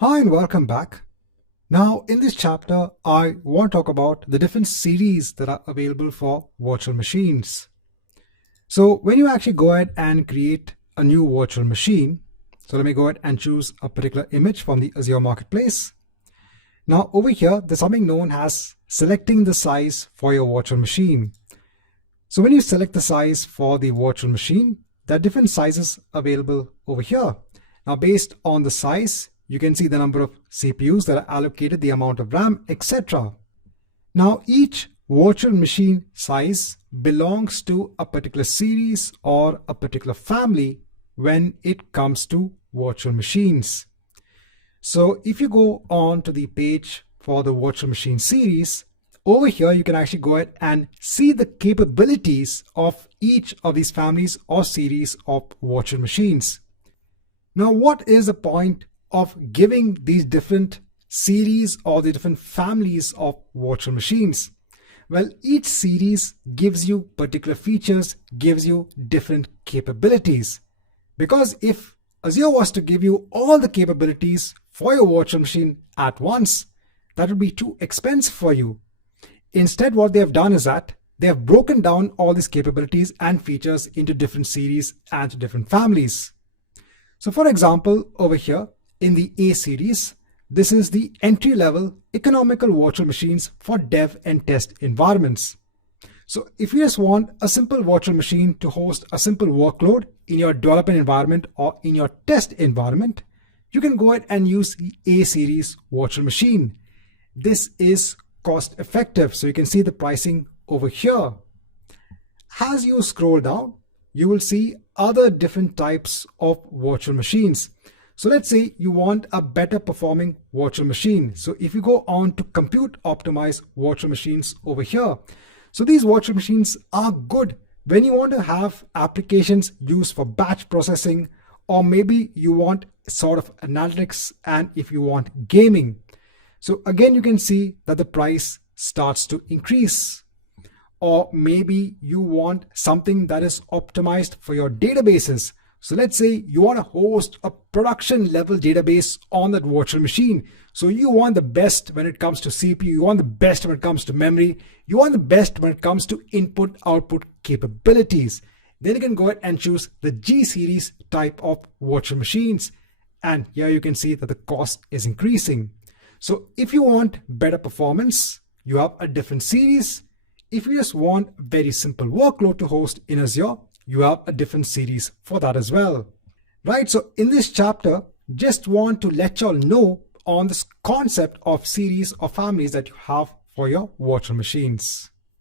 Hi and welcome back. Now in this chapter, I want to talk about the different series that are available for virtual machines. So when you actually go ahead and create a new virtual machine, so let me go ahead and choose a particular image from the Azure Marketplace. Now over here, there's something known as selecting the size for your virtual machine. So when you select the size for the virtual machine, there are different sizes available over here. Now based on the size, you can see the number of CPUs that are allocated, the amount of RAM, etc. Now each virtual machine size belongs to a particular series or a particular family when it comes to virtual machines. So if you go on to the page for the virtual machine series, over here you can actually go ahead and see the capabilities of each of these families or series of virtual machines. Now what is the point of giving these different series or the different families of virtual machines? Well, each series gives you particular features, gives you different capabilities. Because if Azure was to give you all the capabilities for your virtual machine at once, that would be too expensive for you. Instead, what they have done is that they have broken down all these capabilities and features into different series and different families. So for example, over here in the A series, this is the entry-level economical virtual machines for dev and test environments. So if you just want a simple virtual machine to host a simple workload in your development environment or in your test environment, you can go ahead and use the A series virtual machine. This is cost effective. So you can see the pricing over here. As you scroll down, you will see other different types of virtual machines. So let's say you want a better performing virtual machine. So if you go on to compute optimized virtual machines over here, so these virtual machines are good when you want to have applications used for batch processing, or maybe you want sort of analytics and if you want gaming. So again, you can see that the price starts to increase. Or maybe you want something that is optimized for your databases. So let's say you want to host a production level database on that virtual machine. So you want the best when it comes to CPU, you want the best when it comes to memory, you want the best when it comes to input output capabilities. Then you can go ahead and choose the G series type of virtual machines. And here you can see that the cost is increasing. So if you want better performance, you have a different series. If you just want very simple workload to host in Azure, you have a different series for that as well. Right, so in this chapter, just want to let y'all know on this concept of series or families that you have for your virtual machines.